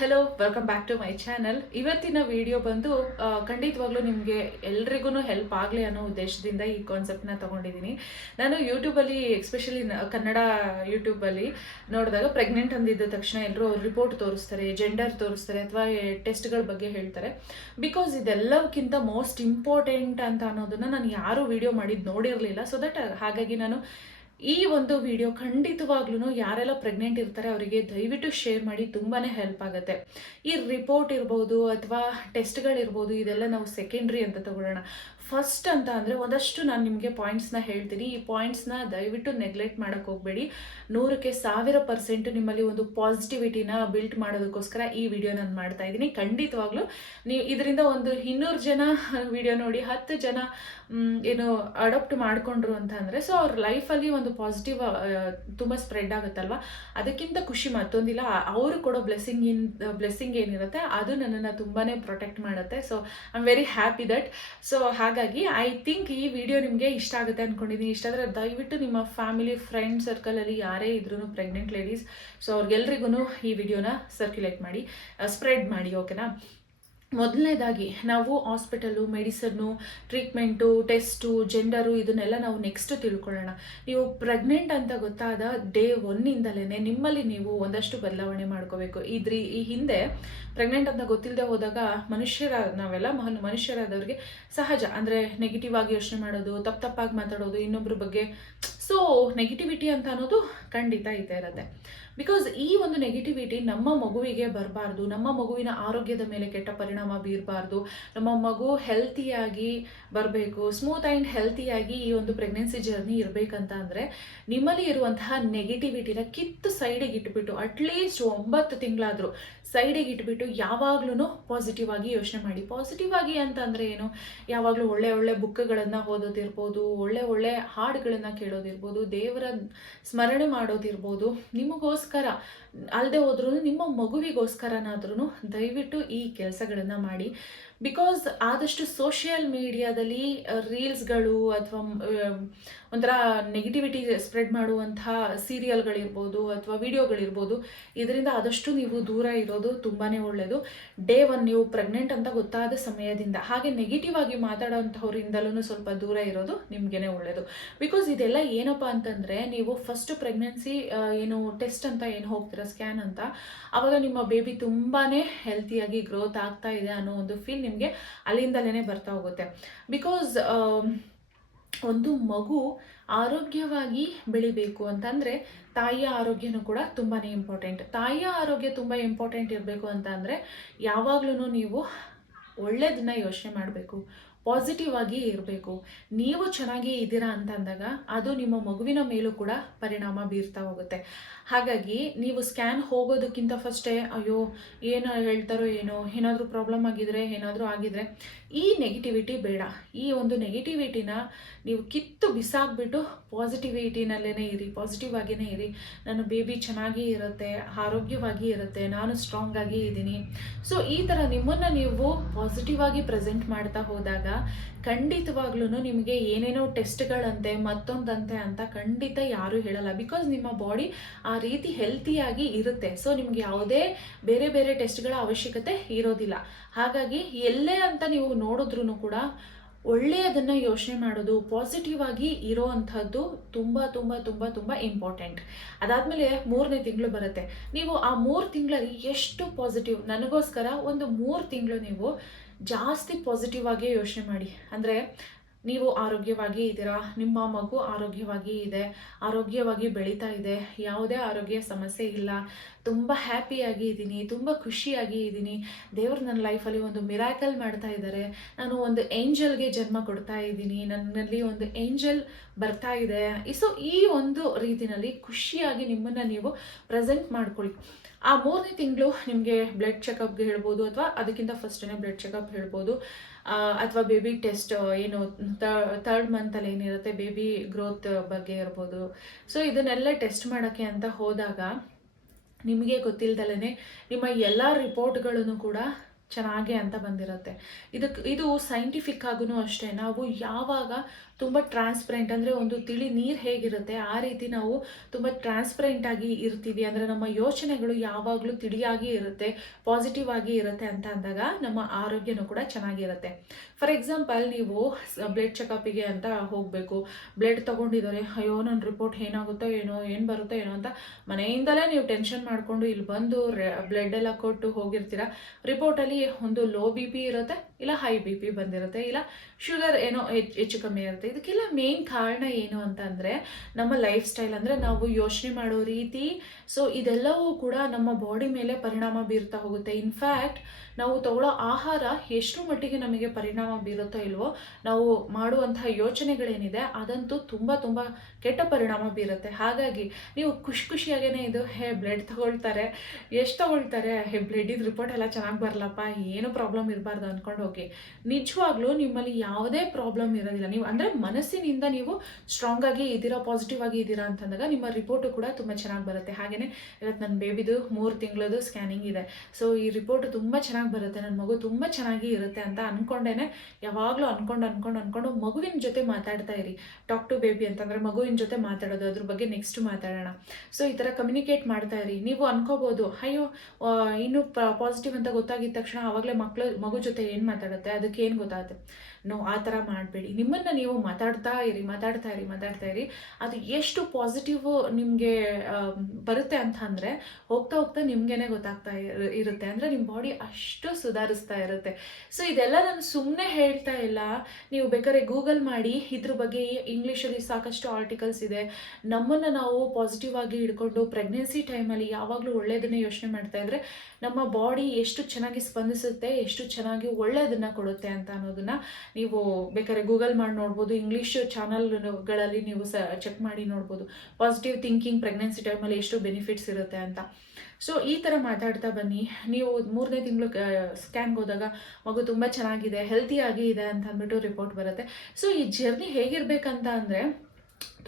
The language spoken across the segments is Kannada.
Hello welcome back to my channel ಇವತ್ತಿನ ವಿಡಿಯೋ ಬಂದು ಖಂಡಿತವಾಗ್ಲೂ ನಿಮಗೆ ಎಲ್ರಿಗೂ ಹೆಲ್ಪ್ ಆಗಲಿ ಅನ್ನೋ ಉದ್ದೇಶದಿಂದ ಈ ಕಾನ್ಸೆಪ್ಟ್ನ ತಗೊಂಡಿದ್ದೀನಿ ನಾನು ಯೂಟ್ಯೂಬಲ್ಲಿ ಎಸ್ಪೆಷಲಿ ಕನ್ನಡ ಯೂಟ್ಯೂಬಲ್ಲಿ ನೋಡಿದಾಗ ಪ್ರೆಗ್ನೆಂಟ್ ಅಂದಿದ್ದ ತಕ್ಷಣ ಎಲ್ಲರೂ ರಿಪೋರ್ಟ್ ತೋರಿಸ್ತಾರೆ ಜೆಂಡರ್ ತೋರಿಸ್ತಾರೆ, ಅಥವಾ ಟೆಸ್ಟ್ಗಳ ಬಗ್ಗೆ ಹೇಳ್ತಾರೆ. ಬಿಕಾಸ್ ಇದೆಲ್ಲಕ್ಕಿಂತ ಮೋಸ್ಟ್ ಇಂಪಾರ್ಟೆಂಟ್ ಅಂತ ಅನ್ನೋದನ್ನ ನಾನು ಯಾರೂ ವಿಡಿಯೋ ಮಾಡಿದ್ದು ನೋಡಿರಲಿಲ್ಲ. ಸೊ ದಟ್ ಹಾಗಾಗಿ ನಾನು ಈ ಒಂದು ವಿಡಿಯೋ ಖಂಡಿತವಾಗ್ಲೂ ಯಾರೆಲ್ಲ ಪ್ರೆಗ್ನೆಂಟ್ ಇರ್ತಾರೆ ಅವರಿಗೆ ದಯವಿಟ್ಟು ಶೇರ್ ಮಾಡಿ ತುಂಬಾ ಹೆಲ್ಪ್ ಆಗುತ್ತೆ. ಈ ರಿಪೋರ್ಟ್ ಇರ್ಬೋದು ಅಥವಾ ಟೆಸ್ಟ್ಗಳಿರ್ಬೋದು ಇದೆಲ್ಲ ನಾವು ಸೆಕೆಂಡ್ರಿ ಅಂತ ತಗೊಳ್ಳೋಣ. ಫಸ್ಟ್ ಅಂತ ಅಂದರೆ ಒಂದಷ್ಟು ನಾನು ನಿಮಗೆ ಪಾಯಿಂಟ್ಸ್ನ ಹೇಳ್ತೀನಿ. ಈ ಪಾಯಿಂಟ್ಸ್ನ ದಯವಿಟ್ಟು ನೆಗ್ಲೆಕ್ಟ್ ಮಾಡೋಕ್ಕೆ ಹೋಗಬೇಡಿ. ನೂರಕ್ಕೆ ಸಾವಿರ ಪರ್ಸೆಂಟ್ ನಿಮ್ಮಲ್ಲಿ ಒಂದು ಪಾಸಿಟಿವಿಟಿನ ಬಿಲ್ಟ್ ಮಾಡೋದಕ್ಕೋಸ್ಕರ ಈ ವಿಡಿಯೋ ನಾನು ಮಾಡ್ತಾ ಇದ್ದೀನಿ. ಖಂಡಿತವಾಗ್ಲೂ ನೀವು ಇದರಿಂದ ಒಂದು ಇನ್ನೂರು ಜನ ವಿಡಿಯೋ ನೋಡಿ, ಹತ್ತು ಜನ ಏನು ಅಡಾಪ್ಟ್ ಮಾಡಿಕೊಂಡ್ರು ಅಂತ ಅಂದರೆ ಸೊ ಅವ್ರ ಲೈಫಲ್ಲಿ ಒಂದು ಪಾಸಿಟಿವ್ ತುಂಬ ಸ್ಪ್ರೆಡ್ ಆಗುತ್ತಲ್ವ? ಅದಕ್ಕಿಂತ ಖುಷಿ ಮತ್ತೊಂದಿಲ್ಲ, ಅವರು ಕೊಡೋ ಬ್ಲೆಸ್ಸಿಂಗ್ ಇನ್ ಬ್ಲೆಸ್ಸಿಂಗ್ ಏನಿರುತ್ತೆ, ಅದು ನನ್ನನ್ನು ತುಂಬಾ ಪ್ರೊಟೆಕ್ಟ್ ಮಾಡುತ್ತೆ. So I am very happy that so ಹಾಗಾಗಿ ಐ ಥಿಂಕ್ ಈ ವಿಡಿಯೋ ನಿಮಗೆ ಇಷ್ಟ ಆಗುತ್ತೆ ಅಂದ್ಕೊಂಡಿದ್ದೀನಿ ಇಷ್ಟ ಆದರೆ ದಯವಿಟ್ಟು ನಿಮ್ಮ ಫ್ಯಾಮಿಲಿ ಫ್ರೆಂಡ್ ಸರ್ಕಲಲ್ಲಿ ಯಾರೇ ಇದ್ರೂ ಪ್ರೆಗ್ನೆಂಟ್ ಲೇಡೀಸ್ ಸೊ ಅವ್ರಿಗೆಲ್ರಿಗೂ ಈ ವಿಡಿಯೋನ ಸರ್ಕ್ಯುಲೇಟ್ ಮಾಡಿ ಸ್ಪ್ರೆಡ್ ಮಾಡಿ ಓಕೆನಾ ಮೊದಲನೇದಾಗಿ ನಾವು hospital, medicine, treatment, test, gender ಇದನ್ನೆಲ್ಲ ನಾವು ನೆಕ್ಸ್ಟ್ ತಿಳ್ಕೊಳ್ಳೋಣ. ನೀವು ಪ್ರೆಗ್ನೆಂಟ್ ಅಂತ ಗೊತ್ತಾದ ಡೇ ಒನ್ನಿಂದಲೇ ನಿಮ್ಮಲ್ಲಿ ನೀವು ಒಂದಷ್ಟು ಬದಲಾವಣೆ ಮಾಡ್ಕೋಬೇಕು. ಇದ್ರಿ ಈ ಹಿಂದೆ ಪ್ರೆಗ್ನೆಂಟ್ ಅಂತ ಗೊತ್ತಿಲ್ಲದೆ ಹೋದಾಗ ಮನುಷ್ಯರ, ನಾವೆಲ್ಲ ಮನುಷ್ಯರಾದವ್ರಿಗೆ ಸಹಜ. ಅಂದರೆ ನೆಗೆಟಿವ್ ಆಗಿ ಯೋಚನೆ ಮಾಡೋದು, ತಪ್ಪು ತಪ್ಪಾಗಿ ಮಾತಾಡೋದು ಇನ್ನೊಬ್ಬರ ಬಗ್ಗೆ ಸೊ ನೆಗೆಟಿವಿಟಿ ಅಂತ ಅನ್ನೋದು ಖಂಡಿತ ಇದ್ದೇ ಇರುತ್ತೆ. ಬಿಕಾಸ್ ಈ ಒಂದು ನೆಗೆಟಿವಿಟಿ ನಮ್ಮ ಮಗುವಿಗೆ ಬರಬಾರ್ದು, ನಮ್ಮ ಮಗುವಿನ ಆರೋಗ್ಯದ ಮೇಲೆ ಕೆಟ್ಟ ಪರಿಣಾಮ ಬೀರಬಾರ್ದು, ನಮ್ಮ ಮಗು ಹೆಲ್ತಿಯಾಗಿ ಬರಬೇಕು ಸ್ಮೂತ್ ಆ್ಯಂಡ್ ಹೆಲ್ತಿಯಾಗಿ ಈ ಒಂದು ಪ್ರೆಗ್ನೆನ್ಸಿ ಜರ್ನಿ ಇರಬೇಕಂತ ಅಂದರೆ ನಿಮ್ಮಲ್ಲಿ ಇರುವಂತಹ ನೆಗೆಟಿವಿಟಿನ ಕಿತ್ತು ಸೈಡಿಗೆ ಇಟ್ಬಿಟ್ಟು ಅಟ್ಲೀಸ್ಟ್ ಒಂಬತ್ತು ತಿಂಗಳಾದರೂ ಸೈಡಿಗೆ ಇಟ್ಬಿಟ್ಟು ಯಾವಾಗ್ಲೂ ಪಾಸಿಟಿವ್ ಆಗಿ ಯೋಚನೆ ಮಾಡಿ. ಪಾಸಿಟಿವ್ ಆಗಿ ಅಂತಂದರೆ ಏನು? ಯಾವಾಗಲೂ ಒಳ್ಳೆ ಒಳ್ಳೆ ಬುಕ್ಗಳನ್ನು ಓದೋದಿರ್ಬೋದು, ಒಳ್ಳೆ ಒಳ್ಳೆ ಹಾಡುಗಳನ್ನು ಕೇಳೋದಿರ್ಬೋದು. ದೇವರ ಸ್ಮರಣೆ ಮಾಡೋದಿರ್ಬೋದು ನಿಮಗೋಸ್ಕರ ಅಲ್ಲದೆ ಹೋದ್ರೂ ನಿಮ್ಮ ಮಗುವಿಗೋಸ್ಕರನಾದ್ರೂ ದಯವಿಟ್ಟು ಈ ಕೆಲಸಗಳನ್ನು ಮಾಡಿ. ಬಿಕಾಸ್ ಆದಷ್ಟು ಸೋಷಿಯಲ್ ಮೀಡಿಯಾದಲ್ಲಿ ರೀಲ್ಸ್ಗಳು ಅಥವಾ ಒಂಥರ ನೆಗೆಟಿವಿಟಿ ಸ್ಪ್ರೆಡ್ ಮಾಡುವಂಥ ಸೀರಿಯಲ್ಗಳಿರ್ಬೋದು ಅಥವಾ ವಿಡಿಯೋಗಳಿರ್ಬೋದು ಇದರಿಂದ ಆದಷ್ಟು ನೀವು ದೂರ ಇರೋದು ತುಂಬಾ ಒಳ್ಳೆಯದು ಡೇ ಒನ್ ನೀವು ಪ್ರೆಗ್ನೆಂಟ್ ಅಂತ ಗೊತ್ತಾದ ಸಮಯದಿಂದ, ಹಾಗೆ ನೆಗೆಟಿವ್ ಆಗಿ ಮಾತಾಡೋವಂಥವ್ರಿಂದಲೂ ಸ್ವಲ್ಪ ದೂರ ಇರೋದು ನಿಮಗೇನೆ ಒಳ್ಳೆಯದು ಬಿಕಾಸ್ ಇದೆಲ್ಲ ಏನಪ್ಪ ಅಂತಂದರೆ, ನೀವು ಫಸ್ಟ್ ಪ್ರೆಗ್ನೆನ್ಸಿ ಏನು ಟೆಸ್ಟ್ ಅಂತ ಏನು ಹೋಗ್ತೀರಾ ಸ್ಕ್ಯಾನ್ ಅಂತ. ಆವಾಗ ನಿಮ್ಮ ಬೇಬಿ ತುಂಬಾನೇ ಹೆಲ್ತಿಯಾಗಿ ಗ್ರೋತ್ ಆಗ್ತಾ ಇದೆ ಅನ್ನೋ ಒಂದು ಫೀಲ್ ನಿಮಗೆ ಅಲ್ಲಿಂದಲೇ ಬರ್ತಾ ಹೋಗುತ್ತೆ. ಬಿಕಾಸ್ ಒಂದು ಮಗು ಆರೋಗ್ಯವಾಗಿ ಬೆಳಿಬೇಕು ಅಂತಂದರೆ ತಾಯಿಯ ಆರೋಗ್ಯನೂ ಕೂಡ ತುಂಬಾ ಇಂಪಾರ್ಟೆಂಟ್ ತಾಯಿಯ ಆರೋಗ್ಯ ತುಂಬ ಇಂಪಾರ್ಟೆಂಟ್ ಇರಬೇಕು ಅಂತ ಯಾವಾಗಲೂ ನೀವು ಒಳ್ಳೆಯದನ್ನ ಯೋಚನೆ ಮಾಡಬೇಕು. ಪಾಸಿಟಿವ್ ಆಗಿ ಇರಬೇಕು. ನೀವು ಚೆನ್ನಾಗಿ ಇದ್ದೀರಾ ಅಂತ ಅಂದಾಗ ಅದು ನಿಮ್ಮ ಮಗುವಿನ ಮೇಲೂ ಕೂಡ ಪರಿಣಾಮ ಬೀರ್ತಾ ಹೋಗುತ್ತೆ. ಹಾಗಾಗಿ ನೀವು ಸ್ಕ್ಯಾನ್ ಹೋಗೋದಕ್ಕಿಂತ ಫಸ್ಟೇ, ಅಯ್ಯೋ, ಏನು ಹೇಳ್ತಾರೋ ಏನೋ, ಏನಾದರೂ ಪ್ರಾಬ್ಲಮ್ ಆಗಿದ್ರೆ, ಏನಾದರೂ ಆಗಿದ್ರೆ, ಈ ನೆಗೆಟಿವಿಟಿ ಬೇಡ. ಈ ಒಂದು ನೆಗೆಟಿವಿಟಿನ ನೀವು ಕಿತ್ತು ಬಿಸಾಕ್ಬಿಟ್ಟು ಪಾಸಿಟಿವಿಟಿನಲ್ಲೇ ಇರಿ ಪಾಸಿಟಿವ್ ಆಗಿಯೇ ಇರಿ. ನನ್ನ ಬೇಬಿ ಚೆನ್ನಾಗಿ ಇರುತ್ತೆ, ಆರೋಗ್ಯವಾಗಿ ಇರುತ್ತೆ, ನಾನು ಸ್ಟ್ರಾಂಗ್ ಆಗಿ ಇದ್ದೀನಿ. ಸೊ ಈ ಥರ ನಿಮ್ಮನ್ನು ನೀವು ಪಾಸಿಟಿವ್ ಆಗಿ ಪ್ರೆಸೆಂಟ್ ಮಾಡ್ತಾ ಹೋದಾಗ ಖಂಡಿತವಾಗ್ಲೂ ನಿಮಗೆ ಏನೇನೋ ಟೆಸ್ಟ್ಗಳಂತೆ, ಮತ್ತೊಂದಂತೆ ಅಂತ ಖಂಡಿತ ಯಾರೂ ಹೇಳಲ್ಲ. ಬಿಕಾಸ್ ನಿಮ್ಮ ಬಾಡಿ ಆ ರೀತಿ ಹೆಲ್ತಿಯಾಗಿ ಇರುತ್ತೆ. ಸೊ ನಿಮ್ಗೆ ಯಾವುದೇ ಬೇರೆ ಬೇರೆ ಟೆಸ್ಟ್ಗಳ ಅವಶ್ಯಕತೆ ಇರೋದಿಲ್ಲ. ಹಾಗಾಗಿ ಎಲ್ಲೇ ಅಂತ ನೀವು ನೋಡಿದ್ರೂ ಕೂಡ ಒಳ್ಳೆಯದನ್ನು ಯೋಚನೆ ಮಾಡೋದು ಪಾಸಿಟಿವ್ ಆಗಿ ಇರೋ ಅಂಥದ್ದು ತುಂಬ ತುಂಬ ತುಂಬ ತುಂಬ ಇಂಪಾರ್ಟೆಂಟ್ ಅದಾದಮೇಲೆ ಮೂರನೇ ತಿಂಗಳು ಬರುತ್ತೆ. ನೀವು ಆ ಮೂರು ತಿಂಗಳಲ್ಲಿ ಎಷ್ಟು ಪಾಸಿಟಿವ್ ನನಗೋಸ್ಕರ ಒಂದು ಮೂರು ತಿಂಗಳು ನೀವು ಜಾಸ್ತಿ ಪಾಸಿಟಿವ್ ಆಗಿ ಯೋಚನೆ ಮಾಡಿ. ಅಂದರೆ ನೀವು ಆರೋಗ್ಯವಾಗಿ ಇದ್ದೀರಾ? ನಿಮ್ಮ ಮಗು ಆರೋಗ್ಯವಾಗಿ ಇದೆ. ಆರೋಗ್ಯವಾಗಿ ಬೆಳೀತಾ ಇದೆ. ಯಾವುದೇ ಆರೋಗ್ಯ ಸಮಸ್ಯೆ ಇಲ್ಲ. ತುಂಬ ಹ್ಯಾಪಿಯಾಗಿ ಇದ್ದೀನಿ. ತುಂಬ ಖುಷಿಯಾಗಿ ಇದ್ದೀನಿ. ದೇವರು ನನ್ನ ಲೈಫಲ್ಲಿ ಒಂದು ಮಿರಾಕಲ್ ಮಾಡ್ತಾ ಇದ್ದಾರೆ. ನಾನು ಒಂದು ಏಂಜಲ್ಗೆ ಜನ್ಮ ಕೊಡ್ತಾ ಇದ್ದೀನಿ. ನನ್ನಲ್ಲಿ ಒಂದು ಏಂಜಲ್ ಬರ್ತಾ ಇದೆ. ಸೊ, ಈ ಒಂದು ರೀತಿನಲ್ಲಿ ಖುಷಿಯಾಗಿ ನಿಮ್ಮನ್ನು ನೀವು ಪ್ರೆಸೆಂಟ್ ಮಾಡ್ಕೊಳ್ಳಿ. ಆ ಮೂರನೇ ತಿಂಗಳು ನಿಮಗೆ ಬ್ಲಡ್ ಚೆಕಪ್ಗೆ ಹೇಳ್ಬೋದು ಅಥವಾ ಅದಕ್ಕಿಂತ ಫಸ್ಟೇ ಬ್ಲಡ್ ಚೆಕಪ್ ಹೇಳ್ಬೋದು. ಅಥವಾ ಬೇಬಿ ಟೆಸ್ಟ್ ಏನು ತರ್ಡ್ ಮಂತಲ್ಲಿ ಏನಿರುತ್ತೆ ಬೇಬಿ ಗ್ರೋತ್ ಬಗ್ಗೆ ಇರ್ಬೋದು. ಸೊ ಇದನ್ನೆಲ್ಲ ಟೆಸ್ಟ್ ಮಾಡೋಕ್ಕೆ ಅಂತ ಹೋದಾಗ, ನಿಮಗೆ ಗೊತ್ತಿಲ್ದಲೇ ನಿಮ್ಮ ಎಲ್ಲ ರಿಪೋರ್ಟ್ಗಳನ್ನು ಕೂಡ ಚೆನ್ನಾಗೆ ಅಂತ ಬಂದಿರುತ್ತೆ. ಇದಕ್ಕೆ ಇದು ಸೈಂಟಿಫಿಕ್ ಆಗೂ ಅಷ್ಟೇ. ನಾವು ಯಾವಾಗ ತುಂಬ ಟ್ರಾನ್ಸ್ಪರೆಂಟ್ ಅಂದರೆ ಒಂದು ತಿಳಿ ನೀರು ಹೇಗಿರುತ್ತೆ, ಆ ರೀತಿ ನಾವು ತುಂಬ ಟ್ರಾನ್ಸ್ಪರೆಂಟ್ ಆಗಿ ಇರ್ತೀವಿ. ಅಂದರೆ ನಮ್ಮ ಯೋಚನೆಗಳು ಯಾವಾಗಲೂ ತಿಳಿಯಾಗಿ ಇರುತ್ತೆ ಪಾಸಿಟಿವ್ ಆಗಿ ಇರುತ್ತೆ ಅಂತ ಅಂದಾಗ ನಮ್ಮ ಆರೋಗ್ಯನೂ ಕೂಡ ಚೆನ್ನಾಗಿರುತ್ತೆ. ಫಾರ್ ಎಕ್ಸಾಂಪಲ್ ನೀವು ಬ್ಲಡ್ ಚೆಕಪ್ಪಿಗೆ ಅಂತ ಹೋಗಬೇಕು. ಬ್ಲಡ್ ತೊಗೊಂಡಿದ್ದಾರೆ, ಅಯ್ಯೋ ನನ್ನ ರಿಪೋರ್ಟ್ ಏನಾಗುತ್ತೋ ಏನೋ, ಏನು ಬರುತ್ತೋ ಏನೋ ಅಂತ ಮನೆಯಿಂದಲೇ ನೀವು ಟೆನ್ಷನ್ ಮಾಡಿಕೊಂಡು ಇಲ್ಲಿ ಬಂದು ಬ್ಲಡ್ ಎಲ್ಲ ಕೊಟ್ಟು ಹೋಗಿರ್ತೀರ. ರಿಪೋರ್ಟಲ್ಲಿ ಒಂದು ಲೋ ಬಿ ಪಿ ಇರುತ್ತೆ. ಇಲ್ಲ ಹೈ ಬಿ ಪಿ ಬಂದಿರುತ್ತೆ, ಇಲ್ಲ ಶುಗರ್ ಏನೋ ಹೆಚ್ಚು ಹೆಚ್ಚು ಕಮ್ಮಿ ಇರುತ್ತೆ. ಇದಕ್ಕೆಲ್ಲ ಮೇನ್ ಕಾರಣ ಏನು ಅಂತಂದರೆ ನಮ್ಮ ಲೈಫ್ ಸ್ಟೈಲ್ ಅಂದರೆ ನಾವು ಯೋಚನೆ ಮಾಡೋ ರೀತಿ ಸೊ ಇದೆಲ್ಲವೂ ಕೂಡ ನಮ್ಮ ಬಾಡಿ ಮೇಲೆ ಪರಿಣಾಮ ಬೀರ್ತಾ ಹೋಗುತ್ತೆ. ಇನ್ಫ್ಯಾಕ್ಟ್ ನಾವು ತಗೊಳ್ಳೋ ಆಹಾರ ಎಷ್ಟು ಮಟ್ಟಿಗೆ ನಮಗೆ ಪರಿಣಾಮ ಬೀರುತ್ತೋ ಇಲ್ವೋ, ನಾವು ಮಾಡುವಂತಹ ಯೋಚನೆಗಳೇನಿದೆ, ಅದಂತೂ ತುಂಬ ತುಂಬ ಕೆಟ್ಟ ಪರಿಣಾಮ ಬೀರುತ್ತೆ. ಹಾಗಾಗಿ ನೀವು ಖುಷಿ ಖುಷಿಯಾಗೇನೆ ಇದು, ಹೇ, ಬ್ಲಡ್ ತಗೊಳ್ತಾರೆ, ಎಷ್ಟು ತಗೊಳ್ತಾರೆ, ಹೇ, ಬ್ಲಡ್ಡಿದ ರಿಪೋರ್ಟ್ ಎಲ್ಲ ಚೆನ್ನಾಗಿ ಬರಲಪ್ಪ, ಏನು ಪ್ರಾಬ್ಲಮ್ ಇರಬಾರ್ದು ಅಂದ್ಕೊಂಡು ಹೋಗಿ. ನಿಜವಾಗ್ಲೂ ನಿಮ್ಮಲ್ಲಿ ಯಾವುದೇ ಪ್ರಾಬ್ಲಮ್ ಇರೋದಿಲ್ಲ. ನೀವು ಅಂದರೆ ಮನಸ್ಸಿನಿಂದ ನೀವು ಸ್ಟ್ರಾಂಗ್ ಆಗಿ ಇದ್ದೀರಾ ಪಾಸಿಟಿವ್ ಆಗಿ ಇದ್ದೀರಾ ಅಂತಂದಾಗ ನಿಮ್ಮ ರಿಪೋರ್ಟು ಕೂಡ ತುಂಬ ಚೆನ್ನಾಗಿ ಬರುತ್ತೆ. ಹಾಗೆಯೇ ಇವತ್ತು ನನ್ನ ಬೇಬಿದು ಮೂರು ತಿಂಗಳದು ಸ್ಕ್ಯಾನಿಂಗ್ ಇದೆ. ಸೊ ಈ ರಿಪೋರ್ಟ್ ತುಂಬ ಚೆನ್ನಾಗಿ ಬರುತ್ತೆ ನನ್ನ ಮಗು ತುಂಬ ಚೆನ್ನಾಗಿ ಇರುತ್ತೆ ಅಂತ ಅನ್ಕೊಂಡೇನೆ ಯಾವಾಗಲೂ ಅಂದ್ಕೊಂಡು ಅನ್ಕೊಂಡು ಅನ್ಕೊಂಡು ಮಗುವಿನ ಜೊತೆ ಮಾತಾಡ್ತಾ ಇರಿ. ಟಾಕ್ ಟು ಬೇಬಿ ಅಂತಂದರೆ ಮಗುವಿನ ಜೊತೆ ಮಾತಾಡೋದು, ಅದ್ರ ಬಗ್ಗೆ ನೆಕ್ಸ್ಟ್ ಮಾತಾಡೋಣ. ಸೊ ಈ ಥರ ಕಮ್ಯುನಿಕೇಟ್ ಮಾಡ್ತಾ ಇರಿ. ನೀವು ಅನ್ಕೋಬೋದು, ಅಯ್ಯೋ ಇನ್ನೂ ಪಾಸಿಟಿವ್ ಅಂತ ಗೊತ್ತಾಗಿದ ತಕ್ಷಣ ಆವಾಗಲೇ ಮಕ್ಕಳು ಮಗು ಜೊತೆ ಏನು ಮಾತಾಡುತ್ತೆ, ಅದಕ್ಕೆ ಏನು ಗೊತ್ತಾಗುತ್ತೆ? ನೋ ಆ ಥರ ಮಾಡಬೇಡಿ. ನಿಮ್ಮನ್ನು ನೀವು ಮಾತಾಡ್ತಾ ಇರಿ ಮಾತಾಡ್ತಾ ಇರಿ ಮಾತಾಡ್ತಾ ಇರಿ. ಅದು ಎಷ್ಟು ಪಾಸಿಟಿವ್ ನಿಮಗೆ ಬರುತ್ತೆ ಅಂತ ಅಂದರೆ ಹೋಗ್ತಾ ಹೋಗ್ತಾ ನಿಮಗೇನೆ ಗೊತ್ತಾಗ್ತಾ ಇರ- ಇರುತ್ತೆ. ಅಂದರೆ ನಿಮ್ಮ ಬಾಡಿ ಅಷ್ಟು ಸುಧಾರಿಸ್ತಾ ಇರುತ್ತೆ. ಸೊ ಇದೆಲ್ಲ ನಾನು ಸುಮ್ಮನೆ ಹೇಳ್ತಾ ಇಲ್ಲ. ನೀವು ಬೇಕಾದ್ರೆ ಗೂಗಲ್ ಮಾಡಿ, ಇದ್ರ ಬಗ್ಗೆ ಇಂಗ್ಲೀಷಲ್ಲಿ ಸಾಕಷ್ಟು ಆರ್ಟಿಕಲ್ಸ್ ಇದೆ. ನಮ್ಮನ್ನು ನಾವು ಪಾಸಿಟಿವ್ ಆಗಿ ಹಿಡ್ಕೊಂಡು ಪ್ರೆಗ್ನೆನ್ಸಿ ಟೈಮಲ್ಲಿ ಯಾವಾಗಲೂ ಒಳ್ಳೆಯದನ್ನೇ ಯೋಚನೆ ಮಾಡ್ತಾ ಇದ್ರೆ, ನಮ್ಮ ಬಾಡಿ ಎಷ್ಟು ಚೆನ್ನಾಗಿ ಸ್ಪಂದಿಸುತ್ತೆ, ಎಷ್ಟು ಚೆನ್ನಾಗಿ ಒಳ್ಳೆಯದನ್ನು ಕೊಡುತ್ತೆ ಅಂತ ಅನ್ನೋದನ್ನು ನೀವು ಬೇಕಾದ್ರೆ ಗೂಗಲ್ ಮಾಡಿ ನೋಡ್ಬೋದು. ಇಂಗ್ಲೀಷ್ ಚಾನಲ್ಗಳಲ್ಲಿ ನೀವು ಸ ಚೆಕ್ ಮಾಡಿ ನೋಡ್ಬೋದು. ಪಾಸಿಟಿವ್ ಥಿಂಕಿಂಗ್ ಪ್ರೆಗ್ನೆನ್ಸಿ ಟೈಮಲ್ಲಿ ಎಷ್ಟು ಬೆನಿಫಿಟ್ಸ್ ಇರುತ್ತೆ ಅಂತ. ಸೊ ಈ ಥರ ಮಾತಾಡ್ತಾ ಬನ್ನಿ. ನೀವು ಮೂರನೇ ತಿಂಗಳು ಸ್ಕ್ಯಾನ್ಗೆ ಹೋದಾಗ ಮಗು ತುಂಬ ಚೆನ್ನಾಗಿದೆ ಹೆಲ್ತಿಯಾಗಿ ಇದೆ ಅಂತ ಅಂದ್ಬಿಟ್ಟು ರಿಪೋರ್ಟ್ ಬರುತ್ತೆ. ಸೊ ಈ ಜರ್ನಿ ಹೇಗಿರ್ಬೇಕಂತ ಅಂದರೆ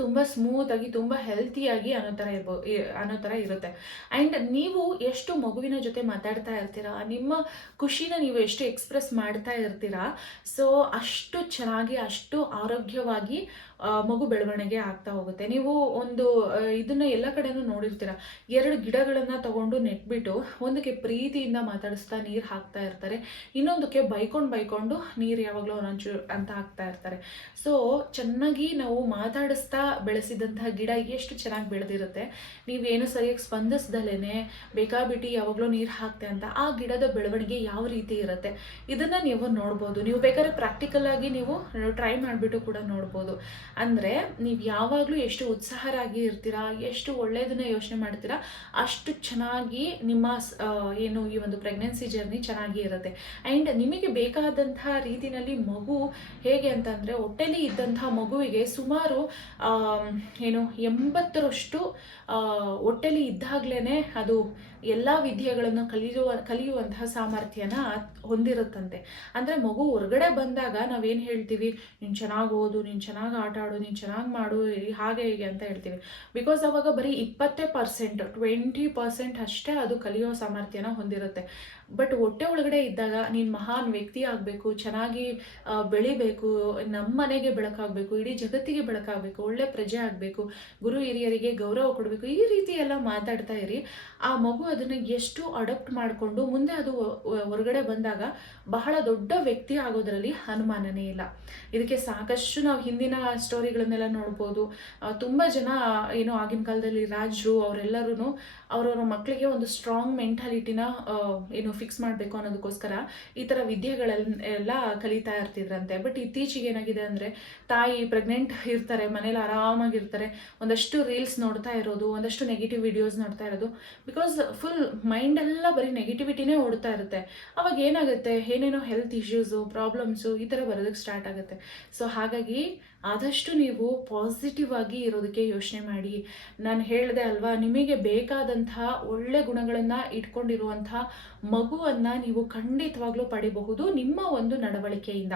ತುಂಬ ಸ್ಮೂತಾಗಿ ತುಂಬ ಹೆಲ್ತಿಯಾಗಿ ಅನ್ನೋ ಥರ ಇರ್ಬೋ ಅನ್ನೋ ಥರ ಇರುತ್ತೆ. ಆ್ಯಂಡ್ ನೀವು ಎಷ್ಟು ಮಗುವಿನ ಜೊತೆ ಮಾತಾಡ್ತಾ ಇರ್ತೀರಾ, ನಿಮ್ಮ ಖುಷಿನ ನೀವು ಎಷ್ಟು ಎಕ್ಸ್ಪ್ರೆಸ್ ಮಾಡ್ತಾ ಇರ್ತೀರಾ ಸೊ ಅಷ್ಟು ಚೆನ್ನಾಗಿ, ಅಷ್ಟು ಆರೋಗ್ಯವಾಗಿ ಮಗು ಬೆಳವಣಿಗೆ ಆಗ್ತಾ ಹೋಗುತ್ತೆ. ನೀವು ಒಂದು ಇದನ್ನು ಎಲ್ಲ ಕಡೆನೂ ನೋಡಿರ್ತೀರ. ಎರಡು ಗಿಡಗಳನ್ನು ತಗೊಂಡು ನೆಟ್ಬಿಟ್ಟು ಒಂದಕ್ಕೆ ಪ್ರೀತಿಯಿಂದ ಮಾತಾಡಿಸ್ತಾ ನೀರು ಹಾಕ್ತಾ ಇರ್ತಾರೆ. ಇನ್ನೊಂದಕ್ಕೆ ಬೈಕೊಂಡು ಬೈಕೊಂಡು ನೀರು ಯಾವಾಗಲೂ ಒಂದೊಂಚೂರು ಅಂತ ಹಾಕ್ತಾ ಇರ್ತಾರೆ. ಸೊ ಚೆನ್ನಾಗಿ ನಾವು ಮಾತಾಡಿಸ್ತಾ ಬೆಳೆಸಿದಂತಹ ಗಿಡ ಎಷ್ಟು ಚೆನ್ನಾಗಿ ಬೆಳೆದಿರುತ್ತೆ. ನೀವೇನು ಸರಿಯಾಗಿ ಸ್ಪಂದಿಸ್ದಲೇ ಬೇಕಾಬಿಟ್ಟಿ ಯಾವಾಗಲೂ ನೀರು ಹಾಕ್ತೆ ಅಂತ ಆ ಗಿಡದ ಬೆಳವಣಿಗೆ ಯಾವ ರೀತಿ ಇರುತ್ತೆ. ಇದನ್ನ ನೀವು ನೋಡ್ಬೋದು. ನೀವು ಬೇಕಾದ್ರೆ ಪ್ರಾಕ್ಟಿಕಲ್ ಆಗಿ ನೀವು ಟ್ರೈ ಮಾಡಿಬಿಟ್ಟು ಕೂಡ ನೋಡ್ಬೋದು. ಅಂದರೆ ನೀವು ಯಾವಾಗಲೂ ಎಷ್ಟು ಉತ್ಸಾಹರಾಗಿ ಇರ್ತೀರಾ, ಎಷ್ಟು ಒಳ್ಳೆಯದನ್ನ ಯೋಚನೆ ಮಾಡ್ತೀರಾ, ಅಷ್ಟು ಚೆನ್ನಾಗಿ ನಿಮ್ಮ ಏನು ಈ ಒಂದು ಪ್ರೆಗ್ನೆನ್ಸಿ ಜರ್ನಿ ಚೆನ್ನಾಗಿ ಇರುತ್ತೆ. ಆ್ಯಂಡ್ ನಿಮಗೆ ಬೇಕಾದಂತಹ ರೀತಿಯಲ್ಲಿ ಮಗು ಹೇಗೆ ಅಂತಂದರೆ ಹೊಟ್ಟೆಲಿ ಇದ್ದಂತಹ ಮಗುವಿಗೆ ಸುಮಾರು ಏನು ಎಂಬತ್ತರಷ್ಟು ಹೊಟ್ಟೆಲಿ ಇದ್ದಾಗಲೇ ಅದು ಎಲ್ಲ ವಿದ್ಯೆಗಳನ್ನು ಕಲಿಯುವ, ಕಲಿಯುವಂತಹ ಸಾಮರ್ಥ್ಯನ ಹೊಂದಿರುತ್ತಂತೆ. ಅಂದರೆ ಮಗು ಹೊರಗಡೆ ಬಂದಾಗ ನಾವೇನು ಹೇಳ್ತೀವಿ? ನೀನು ಚೆನ್ನಾಗಿ ಓದು, ನೀನು ಚೆನ್ನಾಗಿ ಆಟ ಆಡು, ನೀನು ಚೆನ್ನಾಗಿ ಮಾಡು ಹಾಗೆ, ಹೀಗೆ ಅಂತ ಹೇಳ್ತೀವಿ. ಬಿಕಾಸ್ ಅವಾಗ ಬರೀ ಇಪ್ಪತ್ತೇ ಪರ್ಸೆಂಟ್ ಟ್ವೆಂಟಿ ಪರ್ಸೆಂಟ್ ಅಷ್ಟೇ ಅದು ಕಲಿಯೋ ಸಾಮರ್ಥ್ಯನ ಹೊಂದಿರುತ್ತೆ. ಬಟ್ ಹೊಟ್ಟೆ ಒಳಗಡೆ ಇದ್ದಾಗ ನೀನು ಮಹಾನ್ ವ್ಯಕ್ತಿ ಆಗಬೇಕು, ಚೆನ್ನಾಗಿ ಬೆಳಿಬೇಕು ನಮ್ಮ ಮನೆಗೆ ಬೆಳಕಾಗಬೇಕು, ಇಡೀ ಜಗತ್ತಿಗೆ ಬೆಳಕಾಗಬೇಕು, ಒಳ್ಳೆ ಪ್ರಜೆ ಆಗಬೇಕು, ಗುರು ಹಿರಿಯರಿಗೆ ಗೌರವ ಕೊಡಬೇಕು ಈ ರೀತಿ ಎಲ್ಲ ಮಾತಾಡ್ತಾ ಇರಿ. ಆ ಮಗು ಅದನ್ನು ಎಷ್ಟು ಅಡಾಪ್ಟ್ ಮಾಡಿಕೊಂಡು ಮುಂದೆ ಅದು ಹೊರಗಡೆ ಬಂದಾಗ ಬಹಳ ದೊಡ್ಡ ವ್ಯಕ್ತಿ ಆಗೋದ್ರಲ್ಲಿ ಅನುಮಾನನೇ ಇಲ್ಲ. ಇದಕ್ಕೆ ಸಾಕಷ್ಟು ನಾವು ಹಿಂದಿನ ಸ್ಟೋರಿಗಳನ್ನೆಲ್ಲ ನೋಡ್ಬೋದು. ತುಂಬ ಜನ, ಏನು ಆಗಿನ ಕಾಲದಲ್ಲಿ ರಾಜರು ಅವರೆಲ್ಲರೂ ಅವರವರ ಮಕ್ಕಳಿಗೆ ಒಂದು ಸ್ಟ್ರಾಂಗ್ ಮೆಂಟಾಲಿಟಿನ ಏನು ಫಿಕ್ಸ್ ಮಾಡಬೇಕು ಅನ್ನೋದಕ್ಕೋಸ್ಕರ ಈ ಥರ ವಿದ್ಯೆಗಳನ್ನೆಲ್ಲ ಕಲಿತಾ ಇರ್ತಿದ್ರಂತೆ. ಬಟ್ ಇತ್ತೀಚೆಗೆ ಏನಾಗಿದೆ ಅಂದರೆ ತಾಯಿ ಪ್ರೆಗ್ನೆಂಟ್ ಇರ್ತಾರೆ, ಮನೇಲಿ ಆರಾಮಾಗಿರ್ತಾರೆ, ಒಂದಷ್ಟು ರೀಲ್ಸ್ ನೋಡ್ತಾ ಇರೋದು ಒಂದಷ್ಟು ನೆಗೆಟಿವ್ ವಿಡಿಯೋಸ್ ನೋಡ್ತಾ ಇರೋದು. ಬಿಕಾಸ್ ಫುಲ್ ಮೈಂಡೆಲ್ಲ ಬರೀ ನೆಗೆಟಿವಿಟಿನೇ ಓಡ್ತಾ ಇರುತ್ತೆ. ಅವಾಗ ಏನಾಗುತ್ತೆ? ಏನೇನೋ ಹೆಲ್ತ್ ಇಶ್ಯೂಸು ಪ್ರಾಬ್ಲಮ್ಸು ಈ ಥರ ಬರೋದಕ್ಕೆ ಸ್ಟಾರ್ಟ್ ಆಗುತ್ತೆ. ಸೊ ಹಾಗಾಗಿ ಆದಷ್ಟು ನೀವು ಪಾಸಿಟಿವ್ ಆಗಿ ಇರೋದಕ್ಕೆ ಯೋಚನೆ ಮಾಡಿ. ನಾನು ಹೇಳಿದೆ ಅಲ್ವಾ, ನಿಮಗೆ ಬೇಕಾದಂತಹ ಒಳ್ಳೆ ಗುಣಗಳನ್ನು ಇಟ್ಕೊಂಡಿರುವಂತಹ ಮಗುವನ್ನು ನೀವು ಖಂಡಿತವಾಗ್ಲೂ ಪಡಿಬಹುದು ನಿಮ್ಮ ಒಂದು ನಡವಳಿಕೆಯಿಂದ.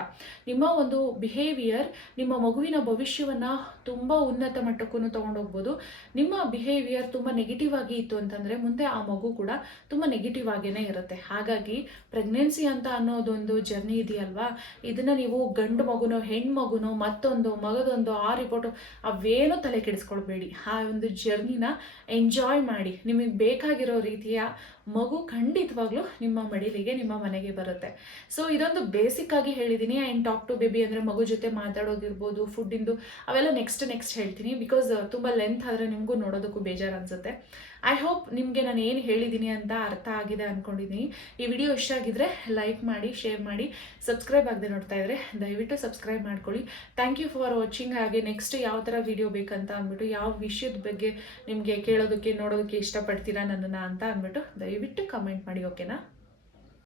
ನಿಮ್ಮ ಒಂದು ಬಿಹೇವಿಯರ್ ನಿಮ್ಮ ಮಗುವಿನ ಭವಿಷ್ಯವನ್ನು ತುಂಬ ಉನ್ನತ ಮಟ್ಟಕ್ಕೂ ತೊಗೊಂಡೋಗ್ಬೋದು. ನಿಮ್ಮ ಬಿಹೇವಿಯರ್ ತುಂಬ ನೆಗೆಟಿವ್ ಆಗಿ ಇತ್ತು ಅಂತಂದರೆ ಮುಂದೆ ಆ ಮಗು ಕೂಡ ತುಂಬ ನೆಗೆಟಿವ್ ಆಗೇ ಇರುತ್ತೆ. ಹಾಗಾಗಿ ಪ್ರೆಗ್ನೆನ್ಸಿ ಅಂತ ಅನ್ನೋದೊಂದು ಜರ್ನಿ ಇದೆಯಲ್ವಾ? ಇದನ್ನು ನೀವು ಗಂಡು ಮಗುನೋ, ಹೆಣ್ಣು ಮಗುನೋ ಮತ್ತೊಂದು ಮಗದೊಂದು ಆ ರಿಪೋರ್ಟು ಅವೇನೂ ತಲೆ ಕೆಡಿಸ್ಕೊಳ್ಬೇಡಿ. ಆ ಒಂದು ಜರ್ನಿನ ಎಂಜಾಯ್ ಮಾಡಿ. ನಿಮಗೆ ಬೇಕಾಗಿರೋ ರೀತಿಯ ಮಗು ಖಂಡಿತವಾಗ್ಲೂ ನಿಮ್ಮ ಮಡಿಲಿಗೆ, ನಿಮ್ಮ ಮನೆಗೆ ಬರುತ್ತೆ. ಸೊ ಇದೊಂದು ಬೇಸಿಕ್ ಆಗಿ ಹೇಳಿದ್ದೀನಿ ಆ್ಯಂಡ್ ಟಾಕ್ ಟು ಬೇಬಿ ಅಂದರೆ ಮಗು ಜೊತೆ ಮಾತಾಡೋದಿರ್ಬೋದು ಫುಡ್ಡಿಂದು ಅವೆಲ್ಲ ನೆಕ್ಸ್ಟ್ ನೆಕ್ಸ್ಟ್ ಹೇಳ್ತೀನಿ. ಬಿಕಾಸ್ ತುಂಬ ಲೆಂತ್ ಆದರೆ ನಿಮಗೂ ನೋಡೋದಕ್ಕೂ ಬೇಜಾರು ಅನಿಸುತ್ತೆ ಐ ಹೋಪ್ ನಿಮಗೆ ನಾನು ಏನು ಹೇಳಿದ್ದೀನಿ ಅಂತ ಅರ್ಥ ಆಗಿದೆ ಅಂದ್ಕೊಂಡಿದ್ದೀನಿ ಈ ವಿಡಿಯೋ ಇಷ್ಟ ಆಗಿದ್ರೆ ಲೈಕ್ ಮಾಡಿ ಶೇರ್ ಮಾಡಿ ಸಬ್ಸ್ಕ್ರೈಬ್ ಆಗದೆ ನೋಡ್ತಾ ಇದ್ರೆ ದಯವಿಟ್ಟು ಸಬ್ಸ್ಕ್ರೈಬ್ ಮಾಡ್ಕೊಳ್ಳಿ. ಥ್ಯಾಂಕ್ ಯು ಫಾರ್ ವಾಚಿಂಗ್ ಹಾಗೆ ನೆಕ್ಸ್ಟ್ ಯಾವ ಥರ ವಿಡಿಯೋ ಬೇಕಂತ ಅಂದ್ಬಿಟ್ಟು, ಯಾವ ವಿಷಯದ ಬಗ್ಗೆ ನಿಮಗೆ ಕೇಳೋದಕ್ಕೆ, ನೋಡೋದಕ್ಕೆ ಇಷ್ಟಪಡ್ತೀರಾ ನನ್ನನ್ನು ಅಂತ ಅಂದ್ಬಿಟ್ಟು ದಯವಿಟ್ಟು ಕಮೆಂಟ್ ಮಾಡಿ ಓಕೆನಾ